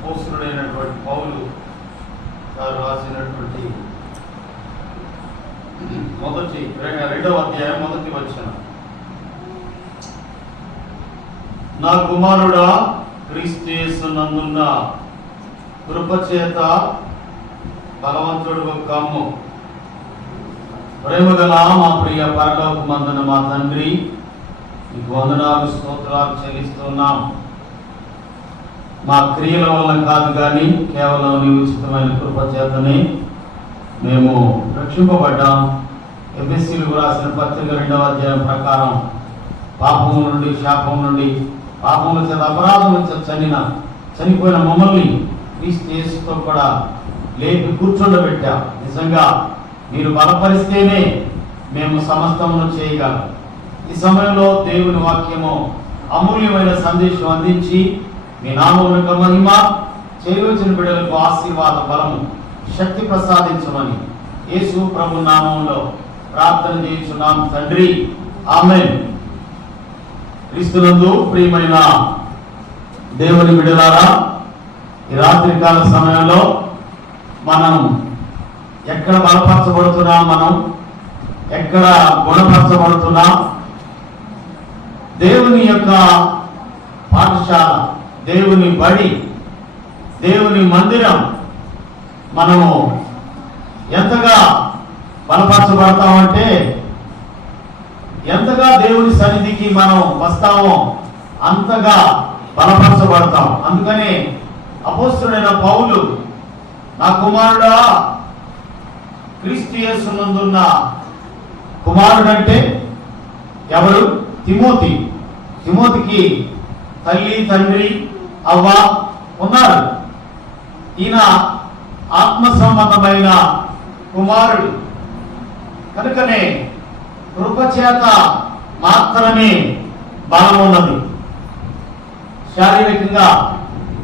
అపోస్తలుడైనటువంటి పౌలు గారు రాసినటువంటి రెండవ అధ్యాయం మొదటి వచనం. నా కుమారుడా, క్రీస్తు యేసునందున్న కృపచేత బలవంతుడు కమ్ము. ప్రేమగల మా ప్రియ పరలోకమందున మా తండ్రి, నీకు వందనాలు స్తోత్రాలు చెల్లిస్తున్నాం. మా క్రియల వల్ల కాదు కానీ కేవలం నీ ఉచితమైన కృపచేతనే మేము రక్షింపబడ్డాం. ఎఫెసీయులకు రాసిన పత్రిక 2వ అధ్యాయం ప్రకారం పాపం నుండి, శాపం నుండి, పాపముల చేత అపరాధం చేత చనిపోయిన మమ్మల్ని క్రీస్తు యేసుతో కూడా లేపి కూర్చోబెట్టా. నిజంగా మీరు బలపరిస్తేనే మేము సమస్తమును చేయగలం. ఈ సమయంలో దేవుని వాక్యము అమూల్యమైన సందేశం అందించి మీ నామమునకు మహిమ, చేయవలసిన బిడ్డలకు ఆశీర్వాద బలము, శక్తి ప్రసాదించమని యేసు ప్రభు నామములో ప్రార్థన చేయించున్నాం తండ్రి, ఆమేన్. క్రీస్తునందు ప్రియమైన దేవుని బిడ్డలారా, ఈ రాత్రికాల సమయంలో మనం ఎక్కడ బలపరచబడుతున్నాం, మనం ఎక్కడ గుణపరచబడుతున్నాం? దేవుని యొక్క పాఠశాల, దేవుని బడి, దేవుని మందిరం మనము ఎంతగా బలపరచబడతామంటే, ఎంతగా దేవుని సన్నిధికి మనం వస్తామో అంతగా బలపరచబడతాం. అందుకనే అపోస్తలుడైన పౌలు, నా కుమారుడా, క్రీస్తు యేసునందున్న కుమారుడంటే ఎవరు? తిమోతికి తల్లి, తండ్రి, అవ్వ ఉన్నారు. ఈయన ఆత్మ సంబంధమైన కుమారుడు కనుకనే కృపచేత మాత్రమే బలం ఉన్నది. శారీరకంగా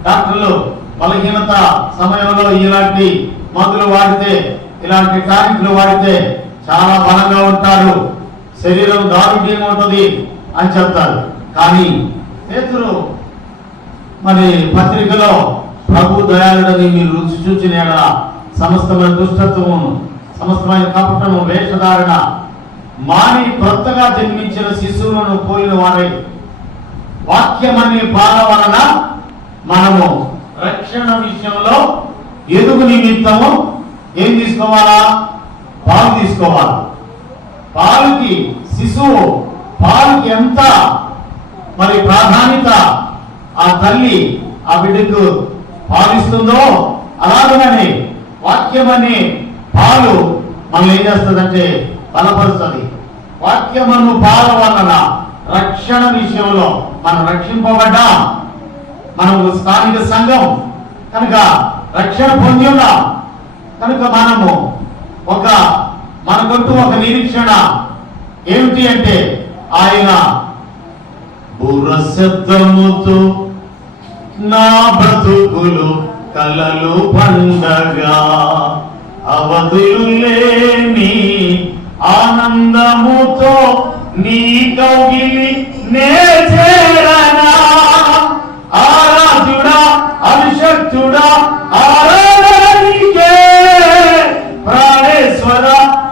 డాక్టర్లు బలహీనత సమయంలో ఇలాంటి మందులు వాడితే, ఇలాంటి టానిక్లు వాడితే చాలా బలంగా ఉంటారు, శరీరం దారుఢ్యం ఉంటుంది అని చెప్తారు. కానీ పేతురు మరి పత్రికలో ప్రభు దయాళుడని మీరు రుచి చూచిన సమస్తమైన దుష్టత్వము, సమస్తమైన కపటము, వేషధారణ మాని కొత్తగా జన్మించిన శిశువులను పోలిన వారై వాక్యమనే పాల వలన మనము రక్షణ విషయంలో ఎదుగు నిమిత్తము ఏం తీసుకోవాలా? పాలు తీసుకోవాలి. పాలుకి, శిశువు పాలుకి ఎంత మరి ప్రాధాన్యత ఆ తల్లి ఆ బిడ్డకు పాలిస్తుందో, అలాగనే వాక్యం అనే పాలు మనం ఏం చేస్తుందంటే బలపరుస్తుంది. వాక్యమను పాల వలన రక్షణ విషయంలో మనం రక్షింపబడ్డాం. మనము స్థానిక సంఘం కనుక రక్షణ పొంది ఉన్నాం. కనుక మనకంటూ ఒక నిరీక్షణ ఏమిటి అంటే, ఆయన బుర్రశబ్దముతో నా బ్రతుకులు కలలు పండగా, అవధులు లేని ఆనందముతో నీ కౌగిలి నే చేరనా. ఆరాధుడా, అభిషక్తుడా, ఆరాధన నీకే. ప్రాణేశ్వర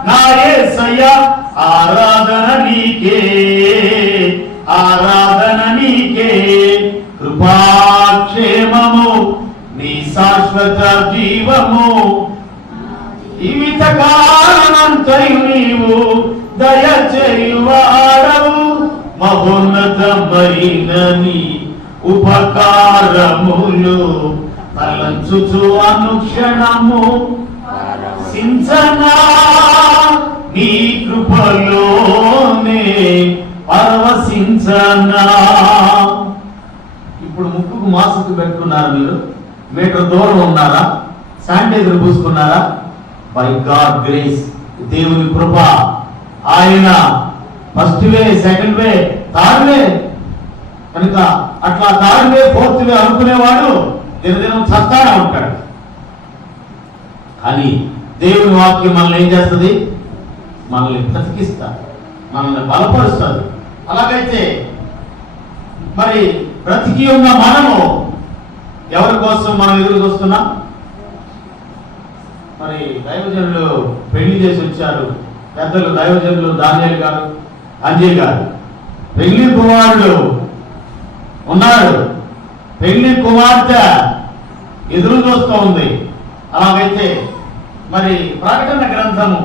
నా యేసయ్య, ఆరాధన నీకే, ఆరాధన నీకే. కృపాక్షేమము నీ శాశ్వత జీవము, జీవిత కాలమంతయు నీవు దయచేయువాడవు. మహోన్నతమైన నీ ఉపకారములు తలంచుచు అనుక్షణము సించనా. నీ కృపలోనే పరవశించనా. ఇప్పుడు ముక్కుకు మాస్క్ పెట్టుకున్నారు, మీరు మీటర్ దూరం ఉన్నారా? శానిటైజర్ పూసుకున్నారా? బై గాడ్ గ్రేస్, దేవుని కృప. ఆయన first way, second way, third వే. కనుక అట్లా థర్డ్ వే, ఫోర్త్ వే అనుకునేవాడు దినదినం చస్తానే ఉంటాడు. కానీ దేవుని వాక్యం మనల్ని ఏం చేస్తుంది? మనల్ని బ్రతికిస్తారు, మనల్ని బలపరుస్తారు. అలాగైతే మరి బ్రతికి ఉన్న మనము ఎవరి కోసం మనం ఎదురు చూస్తున్నాం? మరి దైవజనులు పెళ్లి చేసి వచ్చారు, పెద్దలు దైవజనులు దానియేలు గారు, అంజయ్ గారు. పెళ్లి కుమారుడు ఉన్నాడు, పెళ్లి కుమార్తె ఎదురు చూస్తూ ఉంది. అలాగైతే మరి ప్రకటన గ్రంథము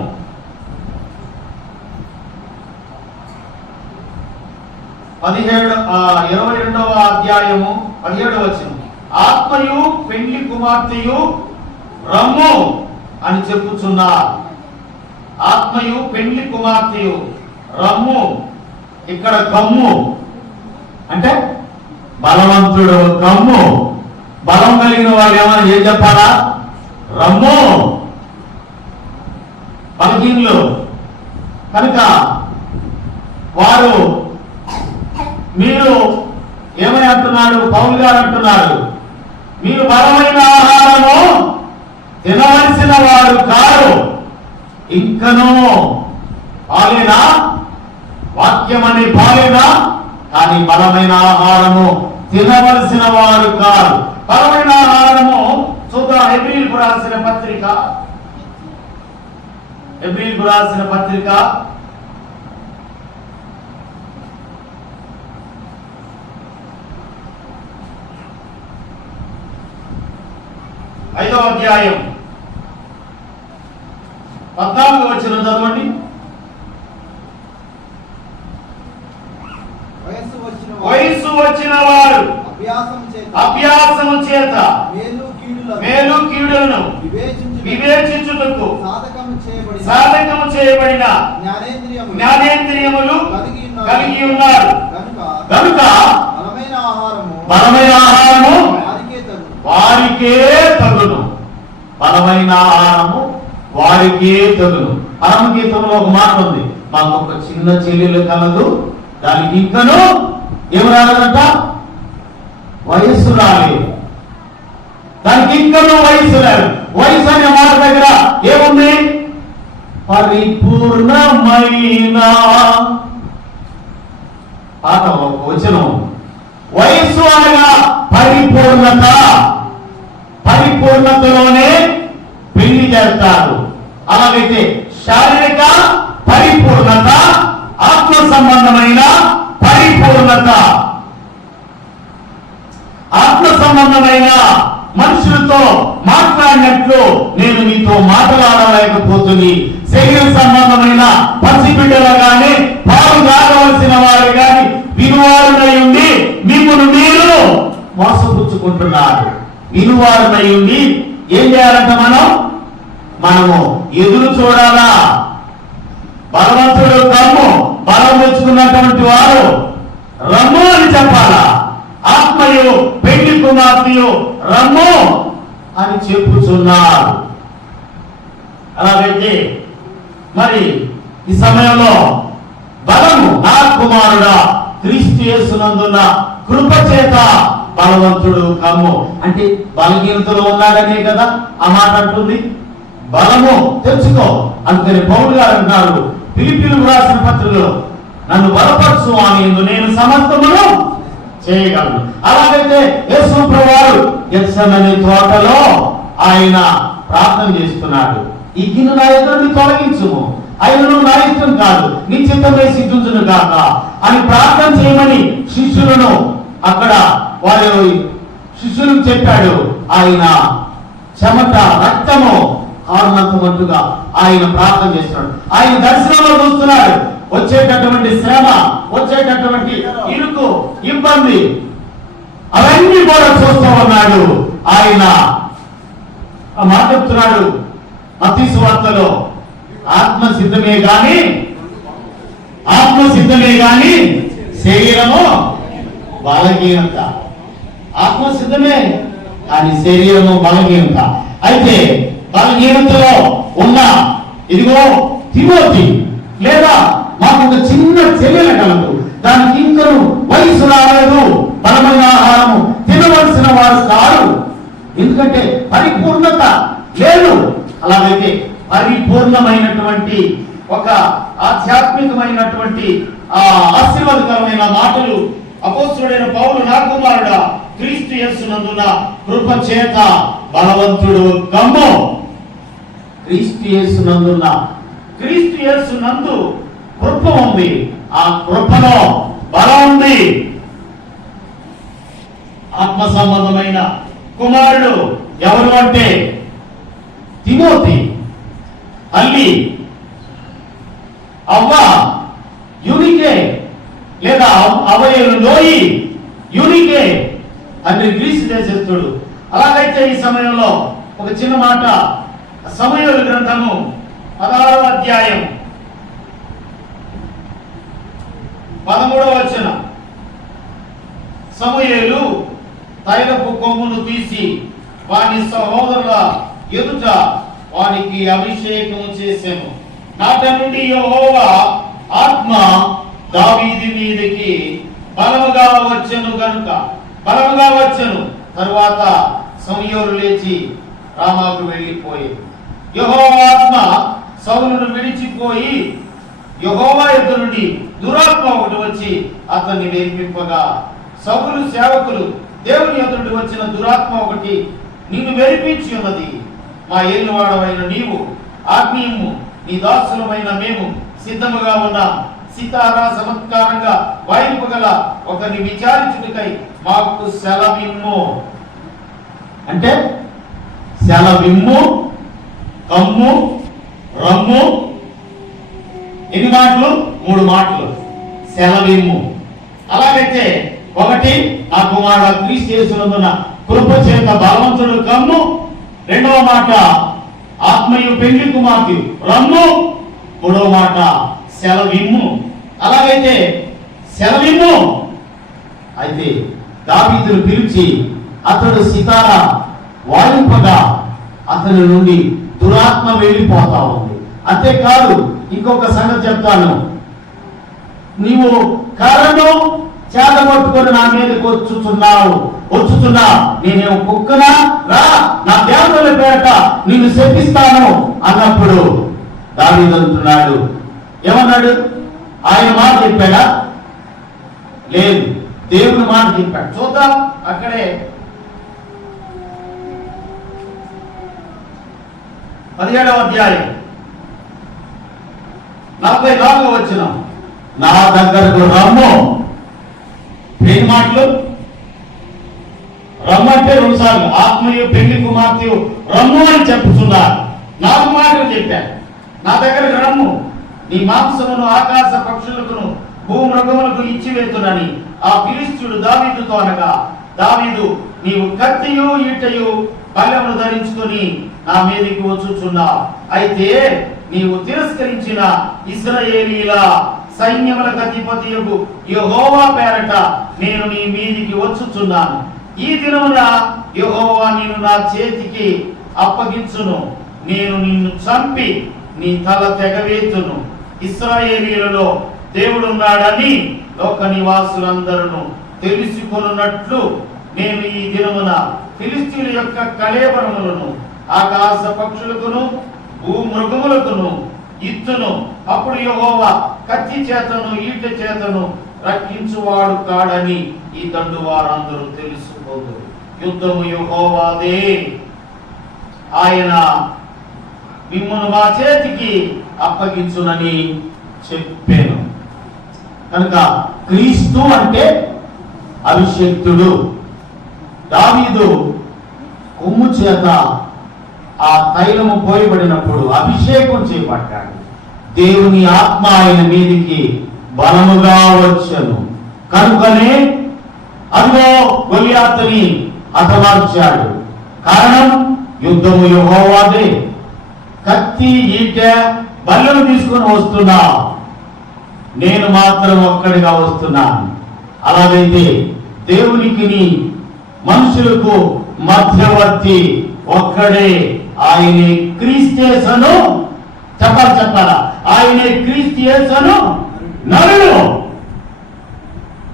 22వ అధ్యాయము 17వ వచనం, ఆత్మయు పెళ్లి కుమార్తెయు రమ్ము అని చెప్పుచున్నారు. ఆత్మయు పెళ్లి కుమార్తెయు రమ్ము. ఇక్కడ కమ్ము అంటే బలవంతుడు కమ్ము. బలం కలిగిన వాడు ఏమైనా ఏం చెప్పాలా? రమ్ము. బలహీనులు కనుక వారు, మీరు ఏమని అంటున్నాడు? పౌలు గారు అంటున్నారు, మీరు బలమైన ఆహారము తినవలసిన వారు కారు, ఇంకనూ పాలేనా, వాక్యం అనే పాలేనా, కానీ బలమైన ఆహారము తినవలసిన వారు కారు. బలమైన ఆహారము చూద్దాం. హెబ్రీయులకు రాసిన పత్రిక 5వ అధ్యాయం 14వ వచనం చదవండి. వయస్సు వచ్చిన వారు అభ్యాసము చేత మేలు కీడులను వివేచించుటకు సాధకము చేయబడిన జ్ఞానేంద్రియములు కలిగి ఉన్నారు. కనుక బలమైన ఆహారము వారికే తగును. బలమైన ఆహారము వారికే తగును. పరమగీతంలో ఒక మాట ఉంది, మాకు ఒక చిన్న చెల్లెలు కలదు, దానికి ఇంకను ఏమి రాలేదంట? వయస్సు రాలేదు. దానికి ఇంకను వయస్సు లేదు. వయసు అనే మాట దగ్గర ఏముంది? పరిపూర్ణమైన పాట వచనం. వయస్సు అనగా పరిపూర్ణత. పరిపూర్ణతలోనే పెళ్లి చేస్తారు. అలాగైతే శారీరక పరిపూర్ణత, ఆత్మ సంబంధమైన పరిపూర్ణత. ఆత్మ సంబంధమైన మనుషులతో మాట్లాడినట్లు నేను మీతో మాట్లాడలేకపోతుంది. శరీర సంబంధమైన పసిబిడ్డలు గాని, పాలు కాగవలసిన వారు గాని వినువారునై ఉండి మిమ్మల్ని మీరు మోసపుచ్చుకుంటున్నారు. వినువారునై ఉండి ఏం చేయాలంట? మనము ఎదురు చూడాలా. బలవంతుడు కమ్ము, బలం తెచ్చుకున్నటువంటి వారు రమ్ము అని చెప్పాలా. ఆత్మయు పెళ్లి కుమార్తెయు రమ్ము అని చెప్పుచున్నారు. అలాగైతే మరి ఈ సమయంలో బలము నా కుమారుడా క్రీస్తు యేసునందున్న కృప చేత బలవంతుడు కమ్ము అంటే బలహీనతలో ఉన్నాడనే కదా ఆ మాట అంటుంది. బలము తెచ్చుకో. అందుకని పౌలు గారు అంటున్నారు ఫిలిప్పీయులకు రాసిన పత్రికలో, నన్ను బలపరచు అని నేను సమస్తమును చేయగలను. అలాగైతే యేసు ప్రభువారు గెత్సెమనే తోటలో ఆయన ప్రార్థన చేస్తున్నాడు, ఈ గిన్నె నా ఎదురు నుండి తొలగించుము, ఆయనను నా ఇష్టం కాదు నీ చిత్తమే సిద్ధించును కాక అని ప్రార్థన చేయమని శిష్యులను అక్కడ వారి శిష్యులకు చెప్పాడు. ఆయన చెమట రక్తము కారునంతమంటుగా ఆయన ప్రార్థన చేస్తున్నాడు. ఆయన దర్శనంలో చూస్తున్నాడు వచ్చేటటువంటి శ్రమ, వచ్చేటటువంటి ఇరుకు, ఇబ్బంది అవన్నీ కూడా చూస్తూ ఉన్నాడు. ఆయన మాట చెప్తున్నాడు మత్తయి సువార్తలో, ఆత్మ సిద్ధమే గాని శరీరము బలహీనత. ఆత్మ సిద్ధమే కానీ శరీరము బలహీనత. అయితే బలహీనతలో ఉన్న ఇదిగో తిమోతి లేదా మాకు ఒక చిన్న చెల్లెలు కలదు, దానికి ఇంకను వయసు రాలేదు, బలమైన ఆహారము తినవలసిన వారు కాదు, ఎందుకంటే పరిపూర్ణత లేదు. అలాగైతే పరిపూర్ణమైనటువంటి ఒక ఆధ్యాత్మికమైనటువంటి ఆశీర్వాదకరమైన మాటలు అపోస్తలుడైన పౌలు, నా కుమారుడా క్రీస్తు యేసునందున కృప చేత బలవంతుడు కమ్ము. క్రీస్తు యేసునందు కృప ఉంది, ఆ కృపలో బలం ఉంది. ఆత్మ సంబంధమైన కుమారుడు ఎవరు అంటే తిమోతి. తల్లి అవ్వ యూనికే, లేదా అవయలు లోయి యూనికే, తండ్రి గ్రీసు దేశస్థుడు. అలాగైతే ఈ సమయంలో ఒక చిన్న మాట, సమూయేలు గ్రంథము 16వ అధ్యాయం 13వ వచనం. సమూయేలు తైలపు కొమ్మును తీసి వాని సహోదరుల ఎదుట వానికి అభిషేకం చేసెను. నాట నుండి యెహోవా ఆత్మ దావీదు మీదకి బలముగా వచ్చెను. తరువాత సమూయేలు లేచి రామాకు వెళ్ళిపోయి, యెహోవా ఆత్మ సౌలును విడిచిపోయి యెహోవా యొద్ద నుండి దురాత్మ ఒకటి వచ్చి అతన్ని వెరిపింపగా, సౌలు సేవకులు దేవుని యొద్ద నుండి వచ్చిన దురాత్మ ఒకటి నిన్ను వెరిపించి ఉన్నది. మా ఏలువాడవైన నీవు ఆజ్ఞయము నీ దాసులమైన మేము సిద్ధముగా ఉన్నాం. సితారా చమత్కారంగా వాయింపగల ఒకరిని విచారించుటకై మాకు సెలవిమ్ము. అంటే సెలవిమ్ము, కమ్ము, రమ్ము. ఎన్ని మాటలు? 3 మాటలు. సెలవిమ్ము. అలాగైతే ఒకటి, నా కుమారుడు క్రీస్తు యేసునందున కృప చేత బలవంతుడు కమ్ము. రెండవ మాట, ఆత్మయు పెండ్లి కుమార్తె రమ్ము. మూడవ మాట, సెలవిమ్ము. అలాగైతే సెలవిమ్ము. అయితే దావీదును పిలిచి అతడు సితారా వాయింపగా అతని నుండి దురాత్మ వెళ్ళిపోతా ఉంది. అంతేకాదు, ఇంకొక సంగతి చెప్తాను. నీవు కర్రను చేతబట్టుకొని నా మీదకి వచ్చుతున్నా నేనేమో కుక్కనా? రా, నా దేవుల పేరట నిన్ను శపిస్తాను అన్నప్పుడు దావీదు అంటున్నాడు, ఏమన్నాడు? ఆయన మాట చెప్పాడా? లేదు, దేవుని మాట చెప్పాడు. చూద్దాం. అక్కడే 17వ అధ్యాయం 44వ వచనం. నా దగ్గరకు రమ్ము. ఏం మాటలు? రమ్మంటే 2 సార్లు ఆత్మయు పెళ్లి కుమార్తె రమ్ము అని చెప్పుతున్నారు. 4 మాటలు చెప్పారు. నా దగ్గరకు రమ్ము, నీ మాంసమును ఆకాశ పక్షులకును భూమృగములకు ఇచ్చివేతునని ఆ ఫిలిష్తీయుడు దావీదుతో అనగా, దావీదు, నీవు కత్తియు ఈటయు బల్లెమును ధరించుకొని నా మీదికి వచ్చుచున్నావు. అయితే నీవు తిరస్కరించిన ఇశ్రాయేలీల సైన్యములకు అధిపతియగు యెహోవా పేరట నేను నీ మీదికి వచ్చుచున్నాను. ఈ దినమున యెహోవా నిన్ను నా చేతికి అప్పగించును. నేను నిన్ను చంపి నీ తల తెగవేతును. ఇశ్రాయేలీలలో దేవుడున్నాడని లోక నివాసులందరూ తెలుసుకొనున్నట్లు నేను ఈ దినమున ఫిలిష్తీయుల యొక్క కళేబరములను ఆకాశ పక్షులకును భూమృగములకును ఇత్తును. అప్పుడు యెహోవా కత్తి చేతను ఈట చేతను రక్షించువాడు కాడని ఈ దండు వారందరూ తెలుసుకోదు. యుద్ధము యెహోవాదే, ఆయన మిమ్మును మా చేతికి అప్పగించునని చెప్పాను. కనుక క్రీస్తు అంటే అభిషేక్తుడు. దావీదు కొమ్ము చేత ఆ తైలము పోయబడినప్పుడు అభిషేకం చేయబడ్డాడు. దేవుని ఆత్మ ఆయన మీదికి బలముగా వచ్చెను. కనుకనే అదిగో గొలియాతుని హతమార్చాడు. కారణం, యుద్ధము యెహోవాదే. కత్తి ఈట బల్లెను తీసుకొని వస్తున్నా, నేను మాత్రం ఒక్కడిగా వస్తున్నాను. అలాగైతే దేవునికి మనుషులకు మధ్యవర్తి ఒక్కడే, ఆయనే క్రీస్తు యేసును. చెప్పాలా? ఆయనే క్రీస్తు యేసును నరుడు.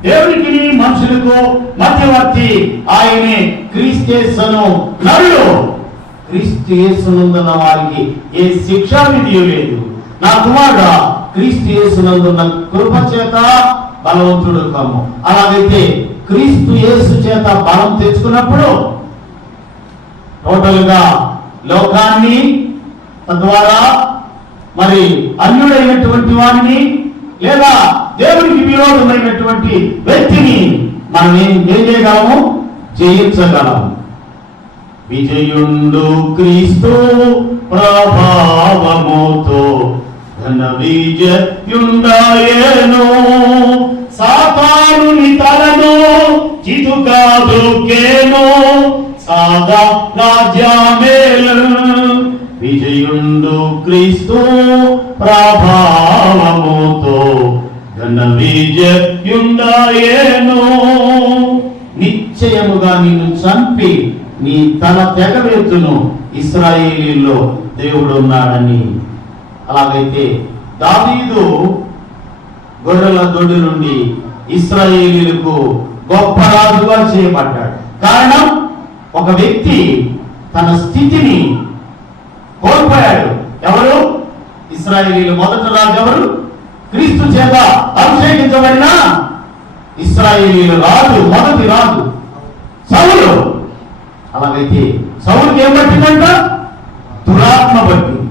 దేవునికి మనుషులకు మధ్యవర్తి ఆయనే క్రీస్తు యేసును నరుడు. క్రీస్తు యేసునందున్న వారికి ఏ శిక్షా విధి లేదు. నా కుమారుడా, క్రీస్తు యేసునందున్న కృప చేత బలవంతుడు కమ్ము. అలాగైతే క్రీస్తు యేసు చేత బలం తెచ్చుకున్నప్పుడు టోటల్ గా లోకాన్ని, తద్వారా మరి అన్యుడైనటువంటి వారిని లేదా దేవునికి విరోధమైనటువంటి వ్యక్తిని మనం ఏం చేయగలము? జయించగలము. విజయుండు క్రీస్తు ప్రభావముతో ఘన విజయుండాయెను. సాతానుని తలను చితుగా దొక్కెను. సాదా రాజ్యమేలు. విజయుండు క్రీస్తు ప్రభావముతో ఘన విజయుండాయెను. నిశ్చయముగా నిన్ను చంపి నీ తల తెగవేతును ఇశ్రాయేలీల్లో దేవుడు ఉన్నాడని. అలాగైతే దావీదు గొర్రెల దొడ్డి నుండి ఇశ్రాయేలీలకు గొప్ప రాజుగా చేయబడ్డాడు. కారణం, ఒక వ్యక్తి తన స్థితిని కోల్పోయాడు. ఎవరు? ఇశ్రాయేలీలు మొదటి రాజు ఎవరు? క్రీస్తు చేత అభిషేకించబడిన ఇశ్రాయేలీలు రాజు, మొదటి రాజు సౌలు. అలాగైతే సౌలుకి ఏం పట్టిందంట? దురాత్మ పట్టింది.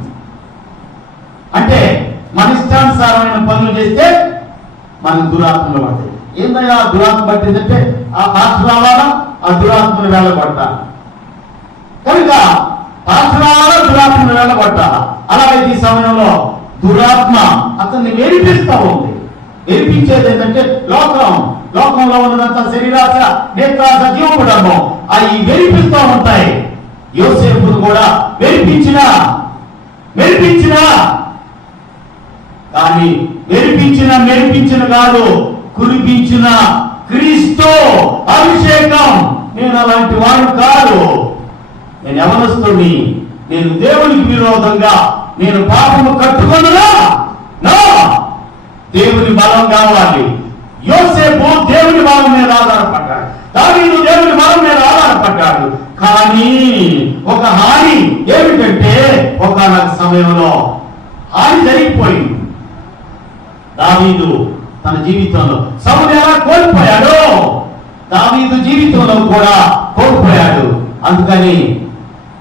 అంటే మన ఇష్టానుసారమైన పనులు చేస్తే మనకు దురాత్మలు పడతాయి. ఏందయ్యా దురాత్మ పట్టిందంటే ఆ పాస్టర్ రావాలా, ఆ దురాత్మను వెళ్ళగొట్టాలి. కనుక పాస్టర్ రావాలా, దురాత్మను వెళ్ళగొట్టాలా. అలాగైతే ఈ సమయంలో దురాత్మ అతన్ని వేడిపిస్తూ ఉంది. వేడిపించేది ఏంటంటే లోకంలో ఉన్నదంతా శరీరాశ, నేత్రాశ, జీవకుడము అవి వెరిపిస్తూ ఉంటాయి. యోసేపును కూడా మెరిపించినా కానీ మెరిపించిన కాదు, కురిపించిన క్రీస్తు అభిషేకం. నేను అలాంటి వాడు కాదు. నేను యవనస్తుని, నేను దేవునికి విరోధంగా నేను పాపము కట్టుకొనునా? నా దేవుని బలం కావాలి. యోసేపు దేవుని బలం మీద ఆధారపడ్డాడు. దావీదు దేవుని బలం మీద ఆధారపడ్డాడు. కానీ ఒక హాని ఏమిటంటే, ఒకనొక సమయంలో హాని జరిగిపోయింది. దావీదు తన జీవితంలో సౌలు ఎలా కోల్పోయాడు, దావీదు జీవితంలో కూడా కోల్పోయాడు. అందుకని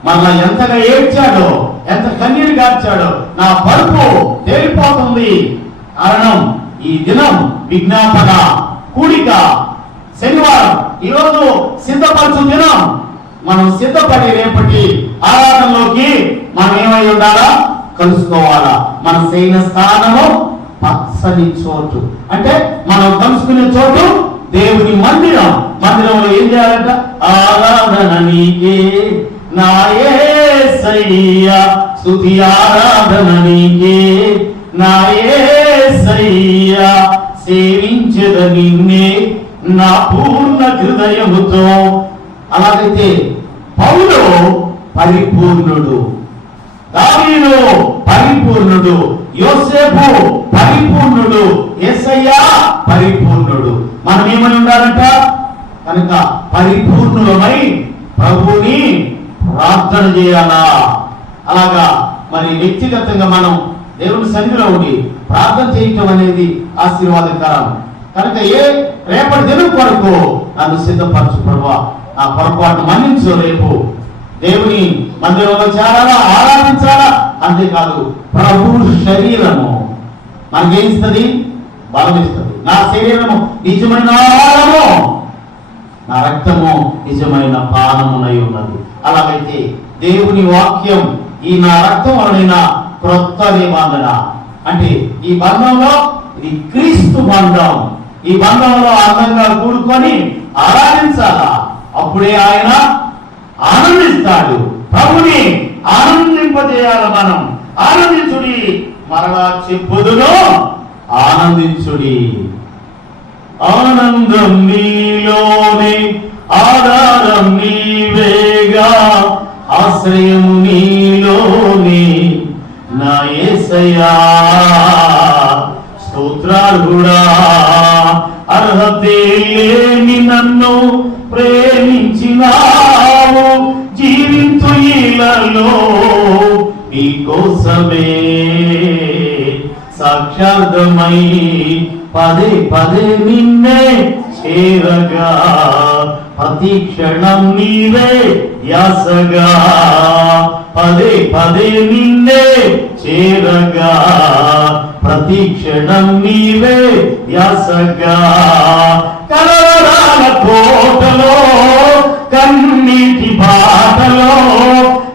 మళ్ళా ఎంతగా ఏడ్చాడో, ఎంత కన్నీరు గార్చాడో, నా పరుపు తేలిపోతుంది. కారణం, ఈ దినం విజ్ఞాపన కూడిక, శనివారం, ఈరోజు సిద్ధపరచు దినం. మనం సిద్ధపడి రేపటి ఆరాధనలోకి మనం ఏమై ఉండాలా? కలుసుకోవాలా. మన శయన స్థానము పచ్చని చోటు. అంటే మనం కలుసుకునే చోటు దేవుని మందిరం. మందిరంలో ఏం చేయాలంట? ఆరాధన నీకే నా యేసయ్యా, స్తుతి ఆరాధన నీకే నా యేసయ్యా, సేవించెద నిన్నే నా పూర్ణ హృదయముతో. అలాగైతే పౌలు పరిపూర్ణుడు, దావీదు పరిపూర్ణుడు, యోసేపు పరిపూర్ణుడు, యేసయ్యా పరిపూర్ణుడు. మనం ఏమని ఉండాలంట? కనుక పరిపూర్ణులమై ప్రభువుని ప్రార్థన చేయాలా. అలాగా మరి వ్యక్తిగతంగా మనం దేవుని సన్నిధిలో ఉండి ప్రార్థన చేయటం అనేది ఆశీర్వాదకరం. కనుక రేపటి దినం కొరకు నన్ను సిద్ధపరచు ప్రభువా, నా పొరపాటు మన్నించు. రేపు దేవుని మందిరంలో చేరాలా, ఆరాధించాలా. అంతేకాదు ప్రభు శరీరము మనకేమిస్తుంది? బలం ఇస్తుంది. నా శరీరము నిజమైన ఆహారము, నా రక్తము నిజమైన పానమునై ఉన్నది. అలాగైతే దేవుని వాక్యం ఈ నా రక్తం వలన క్రొత్త నిబంధన. అంటే ఈ బంధంలో ఇది క్రీస్తు బంధం. ఈ బంధంలో అందంగా కూడుకొని ఆరాధించాలా. అప్పుడే ఆయన ఆనందిస్తాడు. ప్రభుని ఆనందింపజేయాలి. మనం ఆనందించుడి, మరలా చెప్పుదును ఆనందించుడి. ఆనందం నీలోనే, ఆధారం నీవేగా, ఆశ్రయం నీలోనే నా యేసయ్యా. స్తోత్రాలుడా, అర్హతే లేని నన్ను ప్రేమించినావు. జీవించు ఇలలో నీ కోసమే సాక్షార్థమై పదే పదే నిన్నే చేరగా ప్రతి క్షణం నీవే యాసగా పదే పదే నిన్నే చేరగా ప్రతి క్షణం నీవే యాసగా కలవరాల కోటలో కన్నీటి బాటలో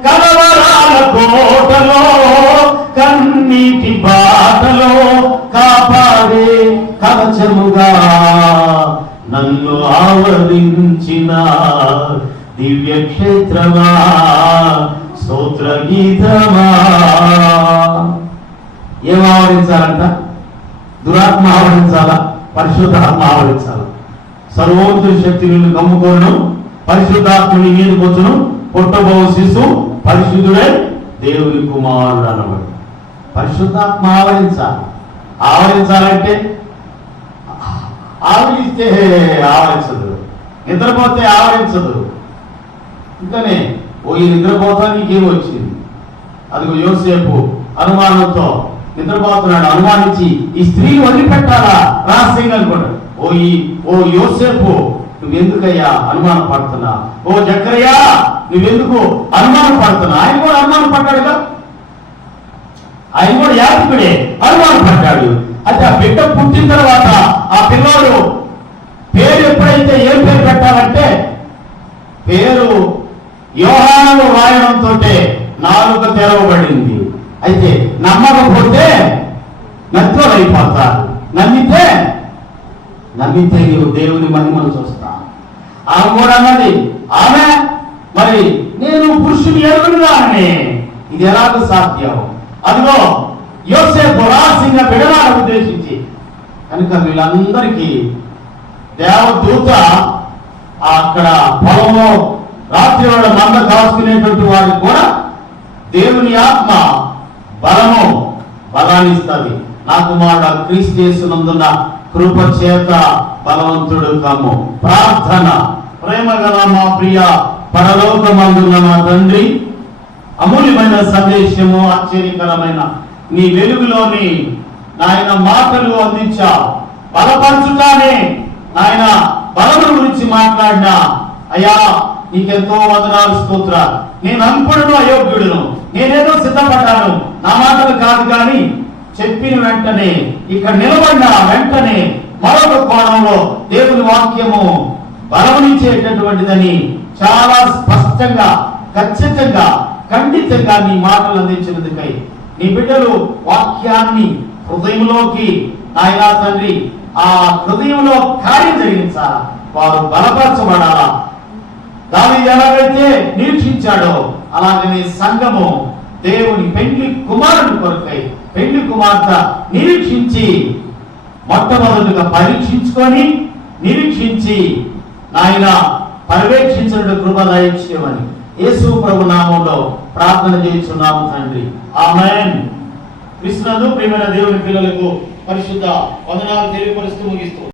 కలవరాల కోటలో కన్నీటి బాటలో కాపాడే కవచముగా నన్ను ఆవరించిన దివ్య క్షేత్రమా స్తోత్ర గీతమా. ఏం ఆవరించాలంట? దురాత్మ ఆవరించాలా? పరిశుద్ధాత్మ ఆవరించాలా? సర్వోన్నత శక్తి నిన్ను కమ్ముకోను, పరిశుద్ధాత్మని మీదకి వచ్చును, పుట్టబో శిశు పరిశుద్ధుడే దేవుని కుమారుడు అనబడు. పరిశుద్ధాత్మ ఆవరించాలి. ఆవరించాలంటే ఆవరిస్తే ఆవరించదు, నిద్రపోతే ఆవరించదు. ఇంకనే ఈ నిద్రపోతా నీకేం వచ్చింది? అదిగో యోసేపు అనుమానంతో నిద్రపోతున్నాడు. అనుమానించి ఈ స్త్రీని వదిలిపెట్టాలా రహస్యంగా అనుకోండి. ఓ యోసేపు నువ్వెందుకయ్యా అనుమానం పడుతున్నా? ఓ జకరియా నువ్వెందుకు అనుమానం పడుతున్నా? ఆయన కూడా అనుమానం పడ్డాడుగా, ఆయన కూడా యాత్రికుడే, అనుమానం పడ్డాడు. అయితే ఆ బిడ్డ పుట్టిన తర్వాత ఆ పిల్లోడు పేరు ఎప్పుడైతే ఏం పేరు పెట్టాలంటే పేరు యోహాను రాయడంతో నాలుక తెరవబడింది. అయితే నమ్మకపోతే నత్తులైపోతారు, నమ్మితే నీవు దేవుని మహిమను చూస్తా. ఆమె కూడా అన్నది, ఆమె మరి నేను పురుషుని ఎరుగుడుగానే ఇది ఎలాగ సాధ్యం? అదిగో యోసేపు రహస్యంగా బిడనాడు ఉద్దేశించి. కనుక వీళ్ళందరికీ దేవదూత అక్కడ పొలంలో రాత్రి వాళ్ళ మంద కాసుకునేటువంటి వారికి కూడా దేవుని ఆత్మ బలాన్ని ఇస్తుంది. నా కుమారుడు క్రీస్తు యేసునందున్న కృప చేత బలవంతుడు కమ్ము. ప్రార్థన. ప్రేమ గల మా ప్రియ పరలోకమందున్న మా తండ్రి, అమూల్యమైన సందేశము, ఆశ్చర్యకరమైన నీ వెలుగులోని నాయన మాటలు అందించావు. బలపరచుటానే నాయన బలము గురించి మాట్లాడినా అయ్యా నీకెంతో వందనాలు, స్తోత్ర. నేను అల్పుడును, అయోగ్యుడును, నేనేదో సిద్ధపడ్డాను, నా మాటలు కాదు కానీ చెప్పిన వెంటనే ఇక్కడ నిలబడిన వెంటనే మరొక కోణంలో దేవుని వాక్యము బలమునిచ్చేటటువంటిదని చాలా స్పష్టంగా, ఖచ్చితంగా, ఖండితంగా నీ మాటలు అందించినందుకై నీ బిడ్డలు వాక్యాన్ని హృదయంలోకి ఆయన తండ్రి ఆ హృదయంలో కార్యం జరిగించాలా, వారు బలపరచబడాలా. దావీదు ఎలాగైతే నిరీక్షించాడో అలాగనే సంఘము దేవుని పెండ్లి కుమారుని కొరకై పెండ్లి కుమార్తె నిరీక్షించి మొట్టమొదటిగా పరీక్షించుకొని నిరీక్షించి నాయన పర్యవేక్షించిన కృప దయచేయమని యేసు ప్రభు నామములో ప్రార్థన చేస్తున్నాము తండ్రి, ఆమేన్. కృష్ణను ప్రియమైన దేవుని పిల్లలకు పరిశుద్ధ వందనాలు తెలియపరుస్తూ ముగిస్తూ